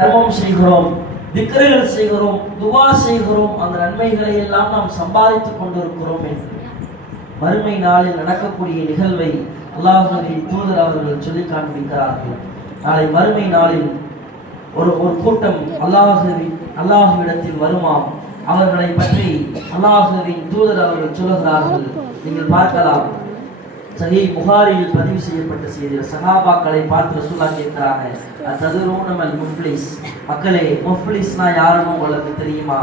தர்மம் செய்கிறோம், திக்ருகள் செய்கிறோம், துவா செய்கிறோம், அந்த நன்மைகளை எல்லாம் நாம் சம்பாதித்துக் கொண்டிருக்கிறோம் என்று மறுமை நாளில் நடக்கக்கூடிய நிகழ்வை அல்லாஹ்வின் தூதர் அவர்கள் சொல்லி காண்பிக்கிறார்கள். நாளை மறுமை நாளில் ஒரு கூட்டம் அல்லாஹ்விடத்தில் வருமாம். அவர்களை பற்றி அல்லாஹ்வின் தூதர் அவர்கள் சொல்லுகிறார்கள். நீங்கள் பார்க்கலாம், சஹீஹ் புகாரியில் பதிவு செய்யப்பட்ட செய்தியில் சஹாபாக்களை பார்த்து ரசூலுல்லாஹ் கேட்கிறாங்க, ததுரூனமல் முஃப்லிஸ், மக்களே முஃப்லிஸ்னா யாருன்னு உங்களுக்கு தெரியுமா?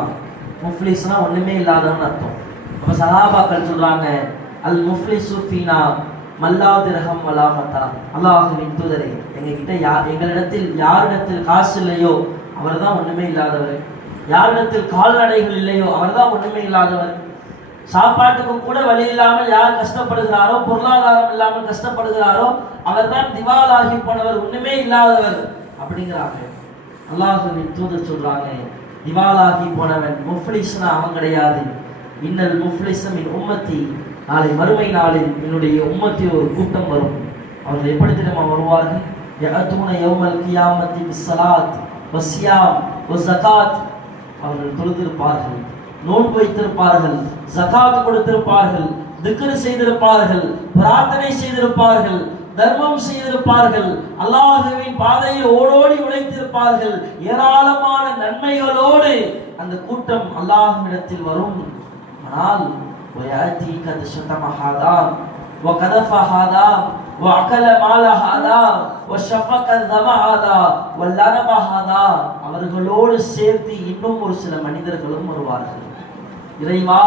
முஃப்லிஸ்னா ஒண்ணுமே இல்லாதவன்னு அர்த்தம். அப்ப சஹாபாக்கள் சொல்றாங்க, அல் முஃப்லிசு ஃபீனா மல்லா திர்ஹம் வலா மதா. அல்லாஹ்வின் தூதரே, எங்களிடத்தில் யாரிடத்தில் காசு இல்லையோ அவர்தான் ஒண்ணுமே இல்லாதவர், யாரிடத்தில் கால்நடைகள் இல்லையோ அவர்தான் ஒண்ணுமே இல்லாதவர், சாப்பாட்டுக்கு கூட வழி இல்லாமல் யார் கஷ்டப்படுகிறாரோ, பொருளாதாரம் இல்லாமல் கஷ்டப்படுகிறாரோ அவர்தான் திவாலாகி போனவர், ஒண்ணுமே இல்லாதவர் அப்படிங்கிறாங்க. அல்லாஹ்வின் தூதர் சொல்றாங்க, திவாலாகி போனவன் முஃப்லிஸ்னா அவன் கிடையாது. இன்னல் முஃப்லிஸ மின் உம்மத்தி, நாளை மறுமை நாளில் என்னுடைய உம்மத்தில் ஒரு கூட்டம் வரும். அவர்கள் எப்படி தெரியுமா வருவார்கள்? யஅதூன யௌமல் கியாமத்தி பிஸ்ஸலாத் வஸ்ஸியாம் வஸகாத். அவர்கள் தொழுதிருப்பார்கள், நோன்பு வைத்திருப்பார்கள், ஜகாத் கொடுத்திருப்பார்கள், திக்ர் செய்திருப்பார்கள், பிரார்த்தனை செய்திருப்பார்கள், தர்மம் செய்திருப்பார்கள், அல்லாஹ்வின் பாதையில் ஓடோடி உழைத்திருப்பார்கள். ஏராளமான நன்மைகளோடு அந்த கூட்டம் அல்லாஹ்விடத்தில் வரும். ஆனால் ويأتي قد شتم هذا وقذف هذا وأكل مال هذا وشفق الدم هذا ولعنب هذا. அவர்களோடு சேர்த்து இன்னும் ஒரு சில மனிதர்களும் வருவார்கள். இறைவா,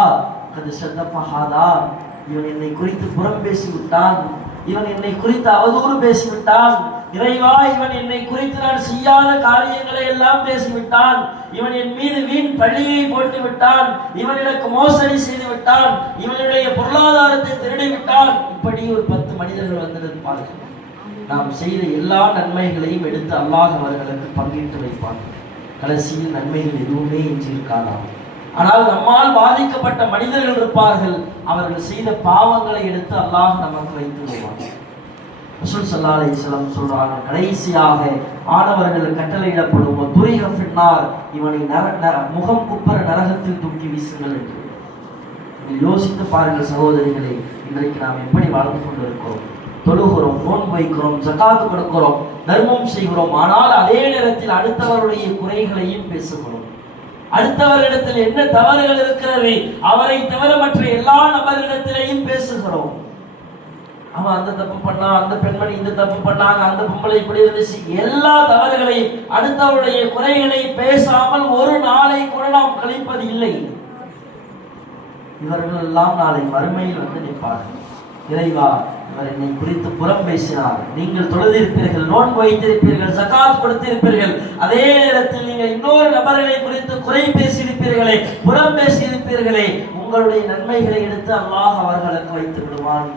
قد شتم هذا, இவன் என்னை குறித்து புறம் பேசிவிட்டான், இவன் என்னை குறித்து அவதூறு பேசிவிட்டான். இறைவா, இவன் என்னை குறித்து நான் செய்யாத காரியங்களை எல்லாம் பேசிவிட்டான், இவன் என் மீது வீண் பழியை போட்டு விட்டான், இவன் எனக்கு மோசடி செய்து விட்டான், இவனுடைய பொருளாதாரத்தை திருடி விட்டான். இப்படி ஒரு 10 மனிதர்கள் வந்திருப்பார்கள். நாம் செய்த எல்லா நன்மைகளையும் எடுத்து அல்லாஹ் அவர்களுக்கு பங்கிட்டு வைப்பான். கடைசியில் நன்மைகள் எதுவுமே எஞ்சியிருக்காதாம். ஆனால் நம்மால் பாதிக்கப்பட்ட மனிதர்கள் இருப்பார்கள், அவர்கள் செய்த பாவங்களை எடுத்து அல்லாஹ் நமக்கு வைத்து விடுவான். ரசூல் ஸல்லல்லாஹு அலைஹி வஸல்லம் சொல்றாங்க, கடைசியாக ஆடவர்கள் கட்டளையிடப்படும் துரிக ஃபின்னார், இவனை முகம் குப்புற நரகத்தில் தூக்கி வீசுங்கள் என்று. யோசித்து பாருங்கள் சகோதரிகளே, இன்றைக்கு நாம் எப்படி வாழ்ந்து கொண்டிருக்கிறோம்? தொழுகிறோம், நோன்பு வைக்கிறோம், ஜகாத் கொடுக்கிறோம், தர்மம் செய்கிறோம், ஆனால் அதே நேரத்தில் அடுத்தவருடைய குறைகளையும் பேசுகிறோம். அடுத்தவர்களிடத்தில் என்ன தவறுகள் இருக்கிறது அவரை தவிர மற்ற எல்லா நபர்களிடத்திலையும் பேசுகிறோம். அவன் அந்த தப்பு பண்ணா, அந்த பெண்மணி இந்த தப்பு பண்ணாங்க, அந்த பொம்பளை இப்படி இருந்துச்சு, எல்லா தவறுகளையும் அடுத்தவருடைய குறைகளை பேசாமல் ஒரு நாளை கூட நாம் கழிப்பது இல்லை. இவர்கள் எல்லாம் நாளை மறுமையில் வந்து நிற்பார்கள். இறைவா, இவர் என்னை குறித்து புறம் பேசினார், நீங்கள் தொழுதிருப்பீர்கள், நோன்பு வைத்திருப்பீர்கள், ஜகாத் கொடுத்திருப்பீர்கள், அதே நேரத்தில் நீங்கள் இன்னொரு நபர்களை குறித்து குறை பேசியிருப்பீர்களே, புறம் பேசியிருப்பீர்களே, உங்களுடைய நன்மைகளை எடுத்து அல்லாஹ் அவர்களுக்கு வைத்து விடுவான்.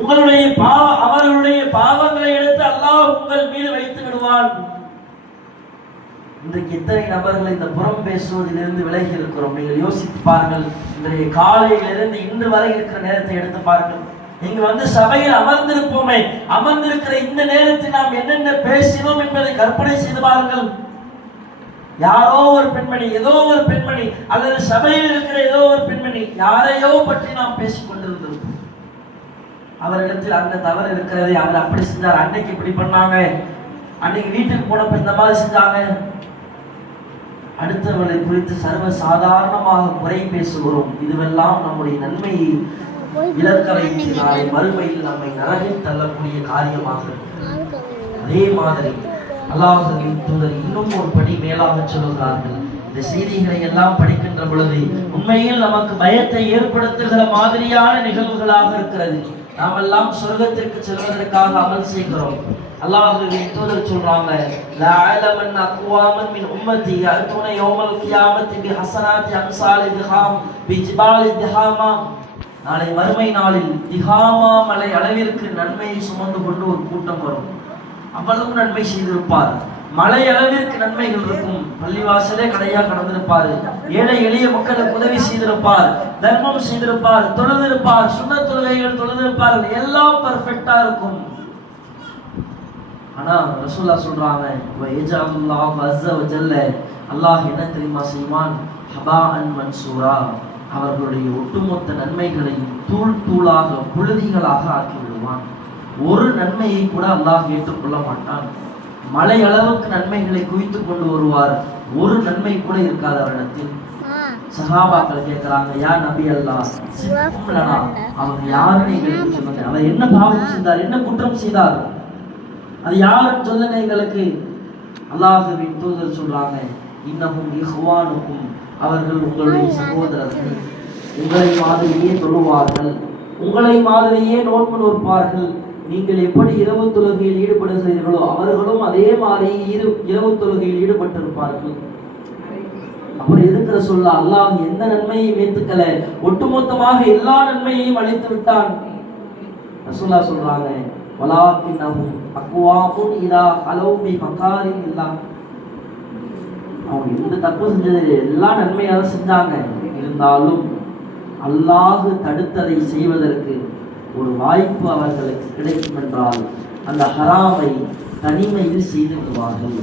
அவர்களுடைய பாவங்களை எடுத்து அல்லாஹ் உங்கள் மீது வைத்து விடுவான். இன்றைக்கு எத்தனை நபர்கள் இந்த புறம் பேசுவதிலிருந்து விலகி இருக்கிறோம்? நீங்கள் யோசித்து பாருங்கள். இன்றைய காலையிலிருந்து இன்று வரை இருக்கிற நேரத்தை எடுத்து பாருங்கள். நீங்க வந்து சபையில் அமர்ந்திருப்போமே, அமர்ந்திருக்கிற இந்த நேரத்தில் நாம் என்னென்ன பேசினோம் என்பதை கற்பனை செய்து பாருங்கள். யாரோ ஒரு பெண்மணி, ஏதோ ஒரு பெண்மணி, அல்லது சபையில் இருக்கிற ஏதோ ஒரு பெண்மணி, யாரையோ பற்றி நாம் பேசிக் கொண்டிருந்தோம். அவரிடத்தில் அந்த தவறு இருக்கிறது, அவர் அப்படி செஞ்சார், அன்னைக்கு இப்படி பண்ணாங்க, அன்னைக்கு வீட்டுக்கு போனப்ப இந்த மாதிரி செஞ்சாங்க. அடுத்தவர்களை குறித்து சர்வ சாதாரணமாக குறை பேசுகிறோம். இதுவெல்லாம் நம்முடைய நன்மையை இழக்க வைத்து நாளை மறுமையில் நம்மை நரகில் தள்ளக்கூடிய காரியமாக இருக்கும். அதே மாதிரி அல்லாஹ்வின் தூதர் இன்னும் ஒரு படி மேலாக சொல்கிறார்கள். இந்த செய்திகளை எல்லாம் படிக்கின்ற பொழுது உண்மையில் நமக்கு பயத்தை ஏற்படுத்துகிற மாதிரியான நிகழ்வுகளாக இருக்கிறது. நாம் எல்லாம் சொர்க்கத்திற்கு செல்வதற்காக அமல் செய்கிறோம். அல்லாஹ்வின் தூதர் சொல்றாங்க, லா அலமன் அக்வாமன் மின் உம்மத்தி யஅதுன யௌமல் கியாமத்தி பிஹஸனாத்தி அம்சாலி திஹாம் பிஜ்பாலி திஹாமா. நாளை மறுமை நாளில் திஹாமா மலை அளவிற்கு நன்மையை சுமந்து கொண்டு ஒரு கூட்டம் வரும். அவ்வளவு நன்மை செய்திருப்பார், மலை அளவிற்கு நன்மைகள் இருக்கும். பள்ளிவாசலே கடையா கடந்திருப்பாரு, ஏழை எளிய மக்களுக்கு உதவி செய்திருப்பார், தர்மம் செய்திருப்பார், தொழுதிருப்பார், சுன்னத் தொழுகைகள் தொழுதிருப்பார், எல்லாம் பெர்ஃபெக்டா இருக்கும். ஆனா ரசூலா சொல்றாங்க அல்லாஹ் என்ன தெரியுமா செய்வான், ஹபாஅன் மன்சூரா, அவர்களுடைய ஒட்டுமொத்த நன்மைகளையும் தூள் தூளாக புழுதிகளாக ஆக்கி விடுவான். ஒரு நன்மையை கூட அல்லாஹ் ஏற்றுக்கொள்ள மாட்டான். மலை அளவுக்கு நன்மைகளை குவித்து கொண்டு வருவார், ஒரு நன்மை கூட இருக்காது அவரிடத்தில். சஹாபாக்கள் கேட்கிறாங்க, யா நபி அல்லாஹ், அவர் யாருன்னு எங்களுக்கு சொல்லுங்க, அவர் என்ன பாவம் செய்தார், என்ன குற்றம் செய்தார், அது யாருன்னு சொல்லுங்க எங்களுக்கு. அல்லாஹ்வின் தூதர் சொல்றாங்க, இன்னஹும் இஹ்வானுக்கும், அவர்கள் உங்களுடைய சகோதரர்கள், உங்களை மாதிரியே தொழுவார்கள், உங்களை மாதிரியே நோன்பு நோற்பார்கள், நீங்கள் எப்படி இரவு தொழுகையில் ஈடுபடுகிறீர்களோ அவர்களும் அதே மாதிரி இரவு தொழுகையில் ஈடுபட்டிருப்பார்கள். அப்படி இருக்கிற சொல்ல அல்லாஹ் எந்த நன்மையையும் ஏத்துக்கல, ஒட்டுமொத்தமாக எல்லா நன்மையையும் அழித்து விட்டான். ரசூலுல்லாஹ் சொல்றாங்க, வலாக்கின்னஹும் அக்வாமுன் இதா ஹலௌ பி மகாரின் இல்லா, அவங்க எந்த தப்பு செஞ்சது எல்லா நன்மையாக செஞ்சாங்க, இருந்தாலும் அல்லாஹ் தடுத்ததை செய்வதற்கு ஒரு வாய்ப்பு அவர்களுக்கு கிடைக்கும் என்றால் அந்த ஹராமை தனிமையில் செய்து விடுவார்கள்.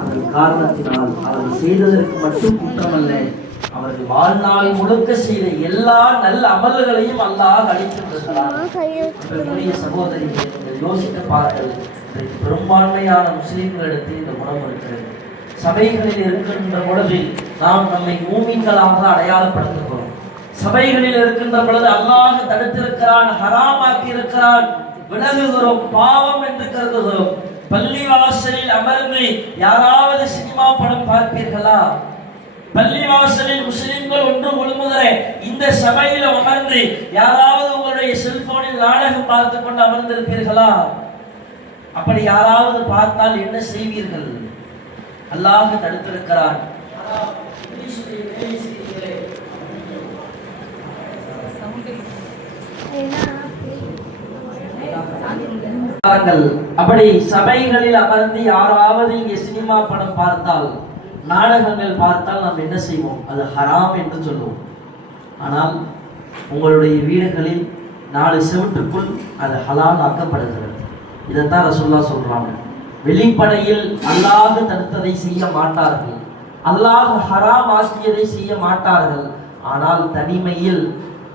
அதன் காரணத்தினால் அவர்கள் செய்ததற்கு மட்டும் குற்றமல்ல, அவர்கள் வாழ்நாள் முழுக்க செய்த எல்லா நல்ல அமல்களையும் அல்லாஹ் அளித்து விடுகிறார். சகோதரிகளை யோசித்து பாருங்கள், பெரும்பான்மையான முஸ்லிம்களிடத்தில் இந்த குணம் இருக்கிறது. சபைகளில் இருக்கின்ற பொழுது நாம் நம்மை மூமின்களாக அடையாளப்படுத்துகிறோம். சபைகளில் இருக்கின்ற பொழுது அல்லாஹ் தடுத்திருக்கிறான், ஹராமாக்கி இருக்கிறான், விலகுகிறோம், பாவம் என்று கருதுகிறோம். பள்ளிவாசலில் அமர்ந்து யாராவது சினிமா படம் பார்ப்பீர்களா? பள்ளிவாசலில் முஸ்லிம்கள் ஒன்று முழுமுதல இந்த சபையில் அமர்ந்து யாராவது உங்களுடைய செல்போனில் நாடகம் பார்த்து கொண்டு அமர்ந்திருப்பீர்களா? அப்படி யாராவது பார்த்தால் என்ன செய்வீர்கள்? அல்லாஹ் தடுத்திருக்கிறான். அப்படி சபைகளில் அமர்ந்து யாராவது இங்கே சினிமா படம் பார்த்தால், நாடகங்கள் பார்த்தால் நாம் என்ன செய்வோம்? அது ஹராம் என்று சொல்லுவோம். ஆனால் உங்களுடைய வீடுகளில் 4 செவற்றுக்குள் அது ஹலால் ஆக்கப்படுகிறது. இதைத்தான் ரசூலுல்லாஹ் சொல்றாங்க. வெளிப்படையில் அல்லாஹ் தடுத்ததை செய்ய மாட்டார்கள், அல்லாஹ் ஹராம் ஆக்கியதை செய்ய மாட்டார்கள். ஆனால் தனிமையில்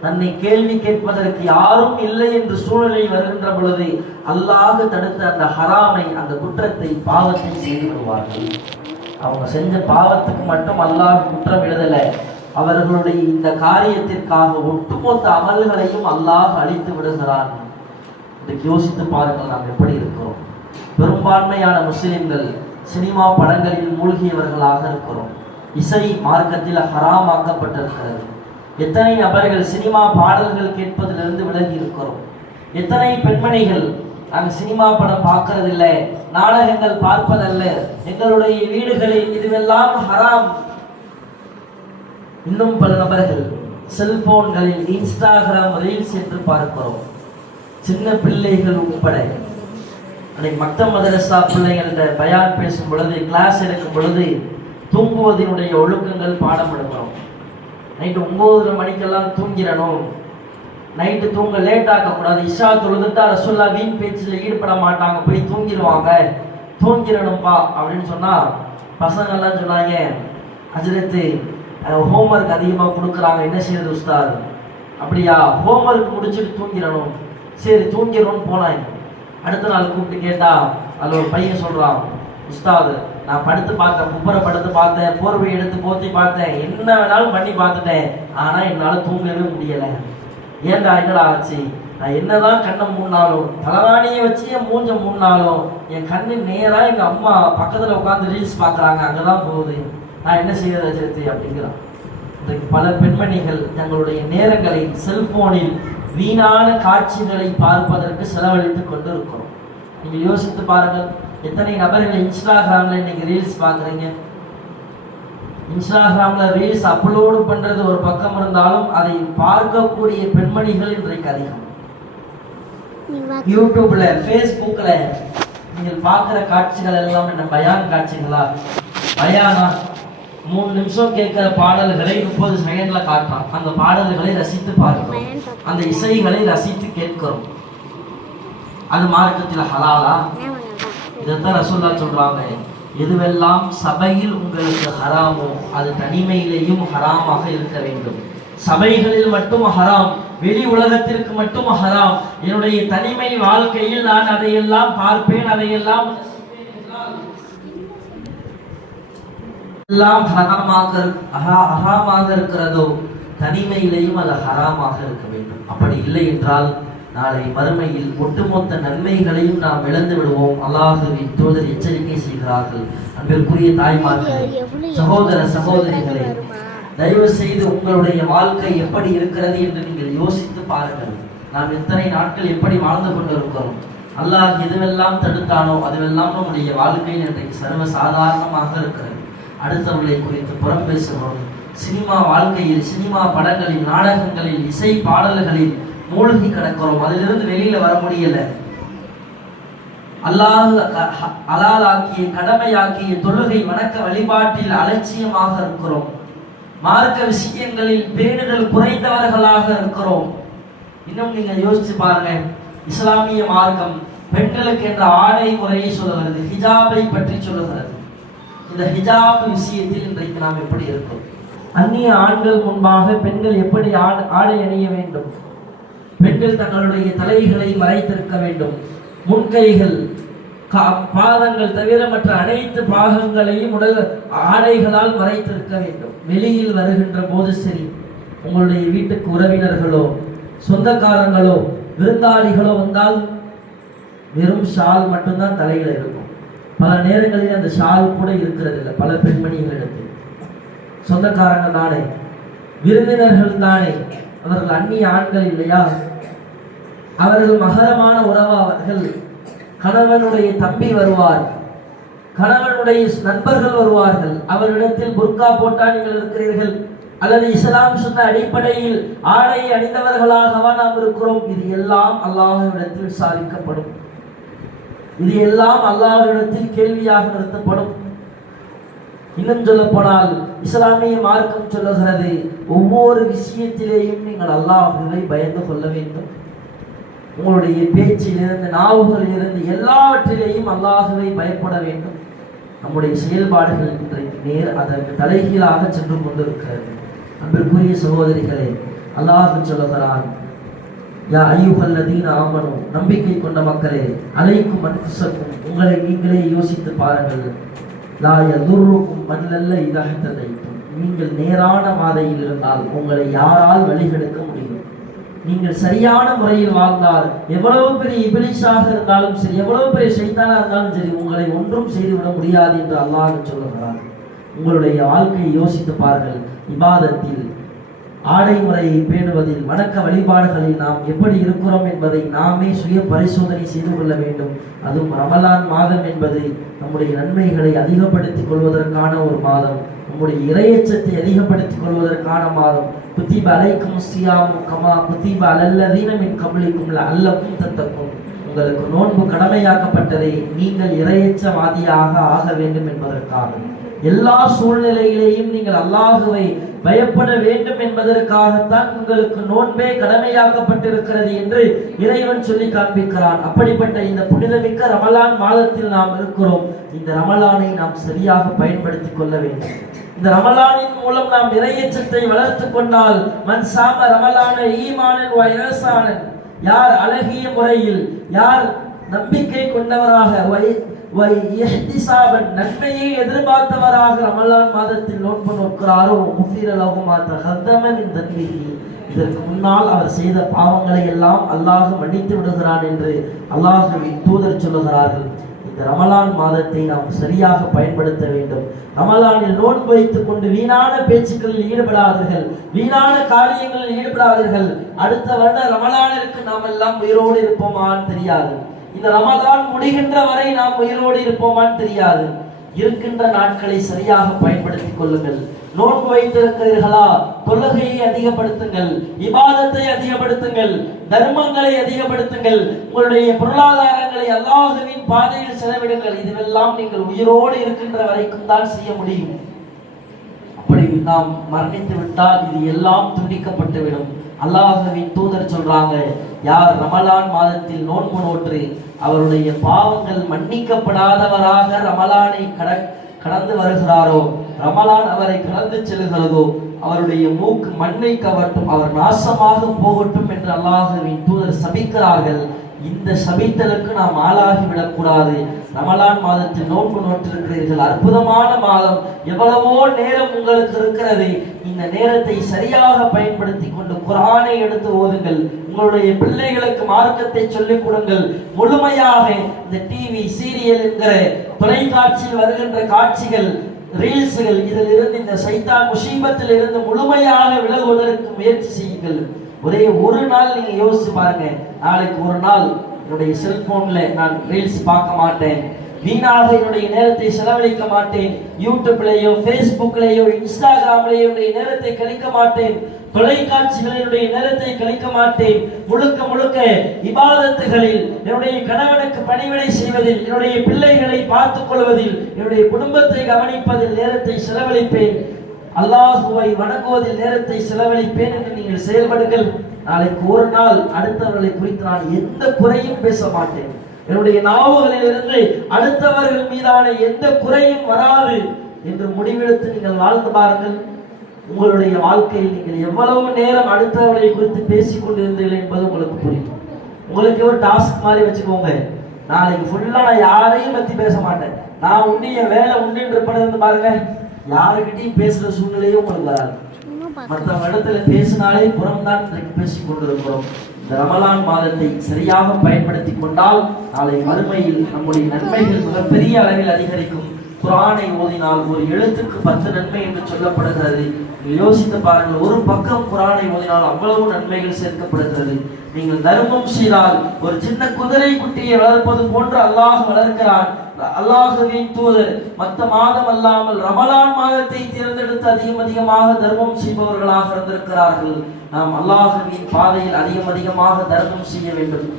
தன்னை கேள்வி கேட்பதற்கு யாரும் இல்லை என்று சூழ்நிலை வருகின்ற பொழுது அல்லாஹ் தடுத்த அந்த ஹராமை, அந்த குற்றத்தை, பாவத்தை செய்து விடுவார்கள். அவங்க செஞ்ச பாவத்துக்கு மட்டும் அல்லாஹ் குற்றம் எழுதலை, அவர்களுடைய இந்த காரியத்திற்காக ஒட்டுமொத்த அமல்களையும் அல்லாஹ் அழித்து விடுகிறான். இன்றைக்கு யோசித்து பாருங்கள், நாம் எப்படி இருக்கிறோம். பெரும்பான்மையான முஸ்லிம்கள் சினிமா படங்களில் மூழ்கியவர்களாக இருக்கிறோம். இசை மார்க்கத்தில் ஹராமாக்கப்பட்டிருக்கிறது. எத்தனை நபர்கள் சினிமா பாடல்கள் கேட்பதிலிருந்து விலகி இருக்கிறோம். எத்தனை பெண்மணிகள் நாங்கள் சினிமா படம் பார்க்கறதில்லை, நாடகங்கள் பார்ப்பதல்ல, எங்களுடைய வீடுகளில் இதுவெல்லாம் ஹராம். இன்னும் பல நபர்கள் செல்போன்களில் இன்ஸ்டாகிராம் ரீல்ஸ் என்று பார்க்கிறோம். சின்ன பிள்ளைகள் உட்பட அன்னைக்கு மக்தப் மதரசா பிள்ளைகள்கிட்ட பயான் பேசும் பொழுது, கிளாஸ் எடுக்கும் பொழுது தூங்குவதனுடைய ஒழுக்கங்கள் பாடம் எடுக்கிறோம். நைட்டு 9 மணிக்கெல்லாம் தூங்கிடணும், நைட்டு தூங்க லேட் ஆக்கக்கூடாது, இஷா தொழுதுட்டா ரசூலுல்லாஹ் வீண் பேச்சில் ஈடுபட மாட்டாங்க, போய் தூங்கிடுவாங்க, தூங்கிடணும்பா அப்படின்னு சொன்னா பசங்கள்லாம் சொன்னாங்க, ஹஜ்ரத்து ஹோம்ஒர்க் அதிகமாக கொடுக்குறாங்க, என்ன செய்யுது உஸ்தாத்? அப்படியா, ஹோம்ஒர்க் முடிச்சுட்டு தூங்கிடணும். சரி தூங்கிடணும்னு போனாங்க. அடுத்த நாள் கூப்பிட்டு கேட்டா அதில் ஒரு பையன் சொல்றான், உஸ்தாது நான் படுத்து பார்த்தேன், குப்பரை படுத்து பார்த்தேன், போர்வை எடுத்து போத்தி பார்த்தேன், என்ன வேணாலும் பண்ணி பார்த்துட்டேன், ஆனா என்னால் தூங்கவே முடியலை. ஏன்டா என்னடா ஆச்சு? நான் என்னதான் கண்ணை மூடினாலும், தலவாணியை வச்சு என் மூஞ்ச மூடினாலும் என் கண்ணு நேரா எங்க அம்மா பக்கத்துல உட்காந்து ரீல்ஸ் பார்க்குறாங்க, அங்கதான் போகுது, நான் என்ன செய்யறது சேர்த்து அப்படிங்கிறான். இன்றைக்கு பல பெண்மணிகள் தங்களுடைய நேரங்களை செல்போனில் வீணான காட்சிகளை பார்ப்பதற்கு செலவழித்துக் கொண்டு இருக்கிறோம். நீங்க யோசித்து பாருங்கள், எத்தனை நபர்கள் இன்ஸ்டாகிராம்ல இன்னைக்கு ரீல்ஸ் பார்க்குறீங்க. இன்ஸ்டாகிராம்ல ரீல்ஸ் அப்லோடு பண்றது ஒரு பக்கம் இருந்தாலும் அதை பார்க்கக்கூடிய பெண்மணிகள் இன்றைக்கு அதிகம். யூடியூப்ல, ஃபேஸ்புக்ல நீங்கள் பார்க்கிற காட்சிகள் எல்லாம் என்ன பயான் காட்சிகளா? பயானா 3 நிமிஷம் கேட்கிற பாடல்களை 30 செகண்ட்ல காட்டுறான். அந்த பாடல்களை ரசித்து பார்க்கிறோம், அந்த இசைகளை ரசித்து கேட்கிறோம். அது மார்க்கத்தில் ஹலாலா? இதைத்தான் ரசூலுல்லாஹ் சொல்றாங்க, எதுவெல்லாம் சபையில் உங்களுக்கு ஹராமோ அது தனிமையிலேயும் ஹராமாக இருக்க வேண்டும். சபைகளில் மட்டும் ஹராம், வெளி உலகத்திற்கு மட்டும் ஹராம், என்னுடைய தனிமை வாழ்க்கையில் நான் அதையெல்லாம் பார்ப்பேன், அதையெல்லாம் எல்லாம் ஹராமாக இருக்கிறதோ தனிமையிலேயும் அது ஹராமாக இருக்க வேண்டும். அப்படி இல்லை என்றால் நாளை மறுமையில் ஒட்டுமொத்த நன்மைகளையும் நாம் இழந்து விடுவோம். அல்லாஹ்வின் தூதர் எச்சரிக்கை செய்கிறார்கள். அன்பிற்குரிய தாய்மார்களே, சகோதர சகோதரிகளே, தயவு செய்து உங்களுடைய வாழ்க்கை எப்படி இருக்கிறது என்று நீங்கள் யோசித்து பாருங்கள். நாம் எத்தனை நாட்கள் எப்படி வாழ்ந்து கொண்டிருக்கிறோம்? அல்லாஹ் எதுவெல்லாம் தடுத்தானோ அதுவெல்லாம் நம்முடைய வாழ்க்கையில் இன்றைக்கு சர்வ சாதாரணமாக இருக்கிறது. அடுத்தவர்களை குறித்து புறம் பேசுகிறோம். சினிமா வாழ்க்கையில், சினிமா படங்களில், நாடகங்களில், இசை பாடல்களில் மூழ்கி கிடக்கிறோம். அதிலிருந்து வெளியில வர முடியல. அல்லாஹ் ஹலாலாக்கிய கடமையாக்கிய தொழுகை வணக்க வழிபாட்டில் அலட்சியமாக இருக்கிறோம். மார்க்க விஷயங்களில் பேணுதல் குறைந்தவர்களாக இருக்கிறோம். இன்னும் நீங்க யோசிச்சு பாருங்க, இஸ்லாமிய மார்க்கம் பெண்களுக்கு என்ற ஆடை முறையை சொல்லுகிறது, ஹிஜாபை பற்றி சொல்லுகிறது. இந்த ஹிஜாப் விஷயத்தில் இன்றைக்கு நாம் எப்படி இருக்கிறோம்? அந்நிய ஆண்கள் முன்பாக பெண்கள் எப்படி ஆடை அணிய வேண்டும்? பெண்கள் தங்களுடைய தலைகளை மறைத்திருக்க வேண்டும். முன்கைகள், பாதங்கள் தவிர மற்ற அனைத்து பாகங்களையும் உடல் ஆடைகளால் மறைத்திருக்க வேண்டும். வெளியில் வருகின்ற போது சரி, உங்களுடைய வீட்டுக்கு உறவினர்களோ சொந்தக்காரங்களோ விருந்தாளிகளோ வந்தால் வெறும் ஷால் மட்டும்தான் தலையில இருக்கும். பல நேரங்களில் அந்த ஷால் கூட இருக்கிறது இல்லை பல பெண்மணிகளிடத்தில். சொந்தக்காரங்க தானே, விருந்தினர்கள் தானே, அவர்கள் அந்நிய ஆண்கள் இல்லையா? அவர்கள் மகரமான உறவு. அவர்கள் கணவனுடைய தம்பி வருவார், கணவனுடைய நண்பர்கள் வருவார்கள். அவரிடத்தில் புர்கா போட்டா நீங்கள் இருக்கிறீர்கள் அல்லது இஸ்லாம் சொன்ன அடிப்படையில் ஆடை அணிந்தவர்களாகவா நாம் இருக்கிறோம்? இது எல்லாம் அல்லாஹ்விடத்தில் விசாரிக்கப்படும். இது எல்லாம் அல்லாஹ்விடத்தில் கேள்வியாக நிறுத்தப்படும். இன்னும் சொல்ல போனால் இஸ்லாமிய மார்க்கம் சொல்லுகிறது, ஒவ்வொரு விஷயத்திலேயும் நீங்கள் அல்லாஹ்வை பயந்து கொள்ள வேண்டும். உங்களுடைய பேச்சிலிருந்து, நாவுகளிலிருந்து, எல்லாவற்றிலேயும் அல்லாஹ்வை பயப்பட வேண்டும். நம்முடைய செயல்பாடுகள் இன்றைக்கு அதற்கு தலைகீழாக சென்று கொண்டிருக்கிறது. அன்பிற்குரிய சகோதரிகளே, அல்லாஹ் சொல்லுகிறான், யா அய்யுஹல்லதீன ஆமனு, நம்பிக்கை கொண்ட மக்களே, அலைக்கும் அன்ஃபுஸக்கும், உங்களை நீங்களே யோசித்து பாருங்கள். லா யதுர்ருக்கும் மன் லல்ல இதா ஹததைத்தும், நீங்கள் நேரான பாதையில் இருந்தால் உங்களை யாரால் வழிகெடுக்க முடியும்? நீங்கள் சரியான முறையில் வாழ்ந்தால் எவ்வளவு பெரிய இபிலிஸாக இருந்தாலும் சரி, எவ்வளவு பெரிய ஷைத்தானா இருந்தாலும் சரி, உங்களை ஒன்றும் செய்துவிட முடியாது என்று அல்லாஹ் சொல்லுகிறார். உங்களுடைய வாழ்க்கையை யோசித்து பாருங்கள். இபாதத்தில், ஆடை முறையை பேணுவதில், வணக்க வழிபாடுகளில் நாம் எப்படி இருக்கிறோம் என்பதை நாமே சுய பரிசோதனை செய்து கொள்ள வேண்டும். அதுவும் ரமலான் மாதம் என்பது நம்முடைய நன்மைகளை அதிகப்படுத்திக் கொள்வதற்கான ஒரு மாதம், நம்முடைய இறையச்சத்தை அதிகப்படுத்திக் கொள்வதற்கான மாதம். குத்திப அலைக்கும் சியாமு கமா குத்திப அலல்லதீன மின் கப்லிக்கும் லஅல்லக்கும் தத்தக்கும், உங்களுக்கு நோன்பு கடமையாக்கப்பட்டதை நீங்கள் இறையச்சவாதியாக ஆக வேண்டும் என்பதற்காக. எல்லா சூழ்நிலையிலேயும் நீங்கள் அல்லாஹுவை பயப்பட வேண்டும் என்பதற்காகத்தான் உங்களுக்கு நோன்பே கடமையாக்கப்பட்டிருக்கிறது என்று இறைவன் சொல்லி காண்பிக்கிறான். அப்படிப்பட்ட இந்த புனிதமிக்க ரமலான் மாதத்தில் நாம் இருக்கிறோம். இந்த ரமலானை நாம் சரியாக பயன்படுத்திக் கொள்ள வேண்டும். இந்த ரமலானின் மூலம் நாம் இறையச்சத்தை வளர்த்து கொண்டால், மன் சாம ரமலான ஈமானன் வ இஹ்சானன், யார் அழகிய முறையில், யார் நம்பிக்கை கொண்டவராக, நன்மையை எதிர்பார்த்தவராக ரமலான் மாதத்தில் நோன்பு நோக்கிறாரோ, இதற்கு முன்னால் அவர் செய்த பாவங்களை எல்லாம் அல்லாஹ் மன்னித்து விடுகிறான் என்று அல்லாஹ்வின் தூதர் சொல்லுகிறார்கள். இந்த ரமலான் மாதத்தை நாம் சரியாக பயன்படுத்த வேண்டும். ரமலானில் நோன்பு வைத்துக் கொண்டு வீணான பேச்சுக்களில் ஈடுபடாதீர்கள், வீணான காரியங்களில் ஈடுபடாதீர்கள். அடுத்த வருட ரமலானிற்கு நாம் எல்லாம் உயிரோடு இருப்போமான்னு தெரியாது. இந்த ரமலான் முடிகின்ற வரை நாம் உயிரோடு இருப்போமான்னு தெரியாது. இருக்கின்ற நாட்களை சரியாக பயன்படுத்திக் கொள்ளுங்கள். நோன்பு வைத்திருக்கிறீர்களா? தொழுகையை அதிகப்படுத்துங்கள், இபாதத்தை அதிகப்படுத்துங்கள், தர்மங்களை அதிகப்படுத்துங்கள், உங்களுடைய பொருளாதாரங்களை அல்லாஹ்வின் பாதையில் செலவிடுங்கள். இதுவெல்லாம் நீங்கள் உயிரோடு இருக்கின்ற வரைக்கும் தான் செய்ய முடியும். அப்படி நாம் மரணித்து விட்டால் இது எல்லாம் துண்டிக்கப்பட்டுவிடும். அல்லாஹ்வின் தூதர் சொல்றாங்க, யார் ரமலான் மாதத்தில் நோன்பு நோற்று அவருடைய பாவங்கள் மன்னிக்கப்படாதவராக ரமலானை கடந்து வருகிறாரோ, ரமலான் அவரை கடந்து செல்கிறதோ, அவருடைய மூக்கு மண்ணை கவட்டும், அவர் நாசமாக போகட்டும் என்று அல்லாஹ்வின் தூதர் சபிக்கிறார்கள். இந்த சபித்தலுக்கு நாம் ஆளாகிவிடக் கூடாது. ரமலான் மாதத்தில் நோன்பு நோட்டிருக்கிறீர்கள், அற்புதமான மாதம், எவ்வளவோ நேரம் உங்களுக்கு இருக்கிறது. இந்த நேரத்தை சரியாக பயன்படுத்தி கொண்டு குர்ஆனை எடுத்து ஓதுங்கள். உங்களுடைய பிள்ளைகளுக்கு மார்க்கத்தை சொல்லிக் கொடுங்கள். முழுமையாக இந்த டிவி சீரியல் என்கிற தொலைக்காட்சியில் வருகின்ற காட்சிகள், ரீல்ஸுகள், இதில் இருந்து, இந்த சைத்தான் முசீபத்தில் இருந்து முழுமையாக விலகுவதற்கு முயற்சி செய்யுங்கள். ஒரே ஒரு நாள் நீங்க யோசிச்சு பாருங்க, நாளைக்கு ஒரு நாள் என்னுடைய செல்போன்ல நான் ரீல்ஸ் பார்க்க மாட்டேன், வீணாக என்னுடைய நேரத்தை செலவழிக்க மாட்டேன், யூடியூப்லயோ ஃபேஸ்புக்லயோ இன்ஸ்டாகிராம்லயோ என்னுடைய நேரத்தை கழிக்க மாட்டேன், தொலைக்காட்சிகளினுடைய நேரத்தை கழிக்க மாட்டேன், முழுக்க முழுக்க இபாதத்துகளில், என்னுடைய கணவனுக்கு பணிவிடை செய்வதில், என்னுடைய பிள்ளைகளை பார்த்துக் கொள்வதில், என்னுடைய குடும்பத்தை கவனிப்பதில் நேரத்தை செலவழிப்பேன், அல்லாஹுவை வணங்குவதில் நேரத்தை செலவழிப்பேன் என்று நீங்கள் செயல்படுங்கள். நாளைக்கு ஒரு நாள் அடுத்தவர்களை குறித்து நான் எந்த குறையும் பேச மாட்டேன், என்னுடைய நாவுகளில் இருந்து அடுத்தவர்கள் மீதான எந்த குறையும் வராது என்று முடிவெடுத்து நீங்கள் வாழ்ந்து பாருங்கள். உங்களுடைய வாழ்க்கையில் நீங்கள் எவ்வளவு நேரம் அடுத்தவர்களை குறித்து பேசிக் கொண்டிருந்தீர்கள் என்பது உங்களுக்கு புரியும். உங்களுக்கு ஒரு டாஸ்க் மாதிரி வச்சுக்கோங்க, நாளைக்கு ஃபுல்லா நான் யாரையும் பத்தி பேச மாட்டேன், நான் உண்டு என் வேலை உண்டு என்று பாருங்க. யாருக்கிட்டையும் பேசுற சூழ்நிலையும் உங்களுக்கு வராது. மற்றவங்க இடத்துல பேசினாலே புறம்தான் பேசிக் கொண்டிருக்கிறோம். இந்த ரமலான் மாதத்தை சரியாக பயன்படுத்தி கொண்டால் நாளை மறுமையில் நம்முடைய நன்மைகள் மிகப்பெரிய அளவில் அதிகரிக்கும். குர்ஆனை ஓதினால் ஒரு எழுத்துக்கு 10 நன்மை என்று சொல்லப்படுகிறது. யோசித்து பாருங்கள், ஒரு பக்கம் குர்ஆனை ஓதினால் அவ்வளவு நன்மைகள் சேர்க்கப்படுகிறது. நீங்கள் தர்மம் செய்தால் ஒரு சின்ன குதிரை குட்டியை வளர்ப்பது போன்று அல்லாஹ் வளர்க்கிறான். அல்லாஹ்வின் தூதர் மற்ற மாதம் அல்லாமல் ரமலான் மாதத்தை தேர்ந்தெடுத்து அதிகமாக தர்மம் செய்பவர்களாக இருந்திருக்கிறார்கள். நாம் அல்லாஹ்வின் பாதையில் அதிகமாக தர்மம் செய்ய வேண்டும்.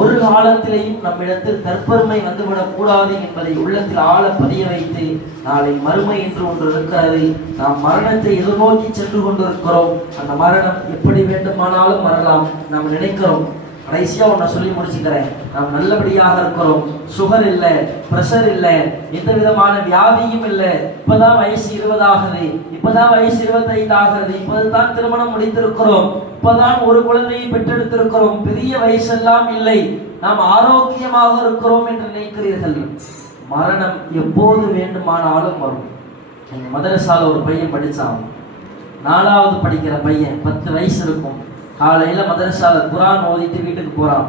ஒரு காலத்திலேயும் நம்மிடத்தில் தற்பெருமை வந்துவிடக் கூடாது என்பதை உள்ளத்தில் ஆழ பதிய வைத்து, நாளை மறுமை என்று ஒன்று இருக்கிறது, நாம் மரணத்தை எதிர்நோக்கி சென்று கொண்டிருக்கிறோம். அந்த மரணம் எப்படி வேண்டுமானாலும் வரலாம். நாம் நினைக்கிறோம், கடைசியா ஒன்ன சொல்லி முடிச்சுக்கிறேன், நாம் நல்லபடியாக இருக்கிறோம், சுகர் இல்லை, பிரஷர் இல்லை, எந்த விதமான வியாதியும் இல்லை, இப்பதான் வயசு 20 ஆகுது, இப்பதான் வயசு 25 ஆகுது, இப்பதான் திருமணம் முடித்திருக்கிறோம், இப்பதான் ஒரு குழந்தையை பெற்றெடுத்திருக்கிறோம், பெரிய வயசெல்லாம் இல்லை, நாம் ஆரோக்கியமாக இருக்கிறோம் என்று நினைக்கிறீர்கள். மரணம் எப்போது வேண்டுமானாலும் வரும். எங்க மதரசால ஒரு பையன் படிச்சான், 4வது படிக்கிற பையன், 10 வயசு இருக்கும். காலையில மதரசால குர்ஆன் ஓதிட்டு வீட்டுக்கு போறான்.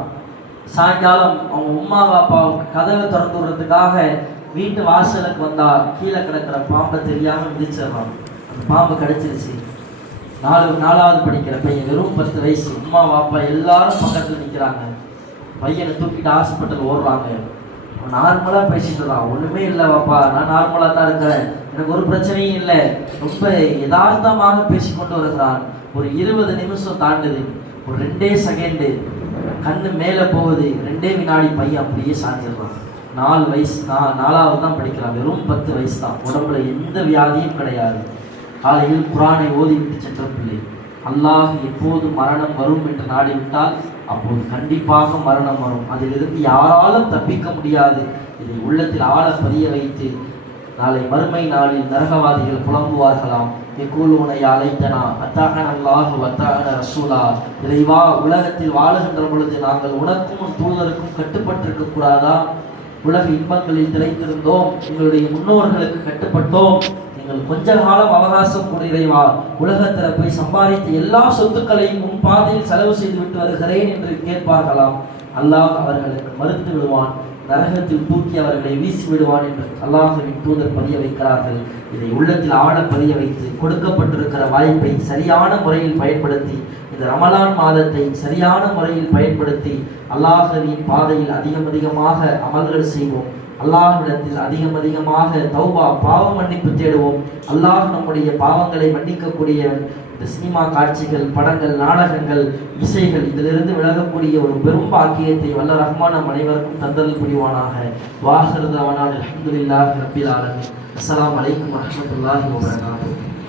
சாயங்காலம் அவங்க உம்மா பாப்பாவுக்கு கதவை திறந்து விடுறதுக்காக வீட்டு வாசலுக்கு வந்தா கீழே கிடக்கிற பாம்பை தெரியாம மிதிச்சிடறான். அந்த பாம்பு கடிச்சிருச்சு. 4வது படிக்கிற பையன், வெறும் 10 வயசு. உம்மா பாப்பா எல்லாரும் பக்கத்துல நிக்கிறாங்க. பையனை தூக்கிட்டு ஹாஸ்பிட்டல் ஓடுறாங்க. நார்மலா பேசிட்டு தான், ஒண்ணுமே இல்லை பாப்பா, நான் நார்மலா தான் இருக்கிறேன், எனக்கு ஒரு பிரச்சனையும் இல்லை, ரொம்ப யதார்த்தமாக பேசிக்கொண்டு வருகிறான். ஒரு 20 நிமிஷம் தாண்டுது, ஒரு 2 செகண்டு கண்ணு மேல போகுது, 2 வினாடி பையன் அப்படியே சாஞ்சிடுறான். 4 வயசு, 4வது தான் படிக்கிறான், வெறும் 10 வயசு தான், உடம்புல எந்த வியாதியும் கிடையாது. காலையில் குர்ஆனை ஓதிவிட்டு சென்ற பிள்ளை. அல்லாஹ் எப்போது மரணம் வரும் என்று நாடிவிட்டால் அப்போது கண்டிப்பாக மரணம் வரும். அதிலிருந்து யாராலும் தப்பிக்க முடியாது. இதை உள்ளத்தில் ஆழ பதிய வைத்து நாளை மறுமை நாளில் நரகவாதிகள் புலம்புவார்களாம். இறைவா, உலகத்தில் வாழுகின்ற பொழுது நாங்கள் உனக்கும் தூதருக்கும் கட்டுப்பட்டிருக்க கூடாதா? உலக இன்பங்களில் திளைத்திருந்தோம், எங்களுடைய முன்னோர்களுக்கு கட்டுப்பட்டோம், நீங்கள் கொஞ்ச காலம் அவகாசம் கூட இறைவா, உலகத்துல போய் சம்பாதித்த எல்லா சொத்துக்களையும் உன் பாதையில் செலவு செய்து விட்டு வருகிறேன் என்று கேட்பார்களாம். அல்லாஹ் அவர்களுக்கு மறுத்து விடுவான், நரகத்தில் தூக்கி அவர்களை வீசி விடுவான் என்று அல்லாஹ்வின் தூதர் பதிய வைக்கிறார்கள். இதை உள்ளத்தில் ஆழ பதிய வைத்து கொடுக்கப்பட்டிருக்கிற வாய்ப்பை சரியான முறையில் பயன்படுத்தி, இந்த ரமலான் மாதத்தை சரியான முறையில் பயன்படுத்தி அல்லாஹ்வின் பாதையில் அதிகமாக அமல்கள் செய்வோம். அல்லாஹ்விடத்தில் அதிகமாக தௌபா, பாவ மன்னிப்பு தேடுவோம். அல்லாஹ் நம்முடைய பாவங்களை மன்னிக்கக்கூடியவன். இந்த சினிமா காட்சிகள், படங்கள், நாடகங்கள், இசைகள், இதிலிருந்து விலகக்கூடிய ஒரு பெரும் பாக்கியத்தை வல்ல ரஹ்மான் நம் அனைவருக்கும் தந்தல் புரிவானாக. வாஹிரு தஅவானா அல்ஹம்துலில்லாஹி ரப்பில் ஆலமீன். அஸ்ஸலாமு அலைக்கும் வரஹ்மத்துல்லாஹி வபரகாத்துஹு.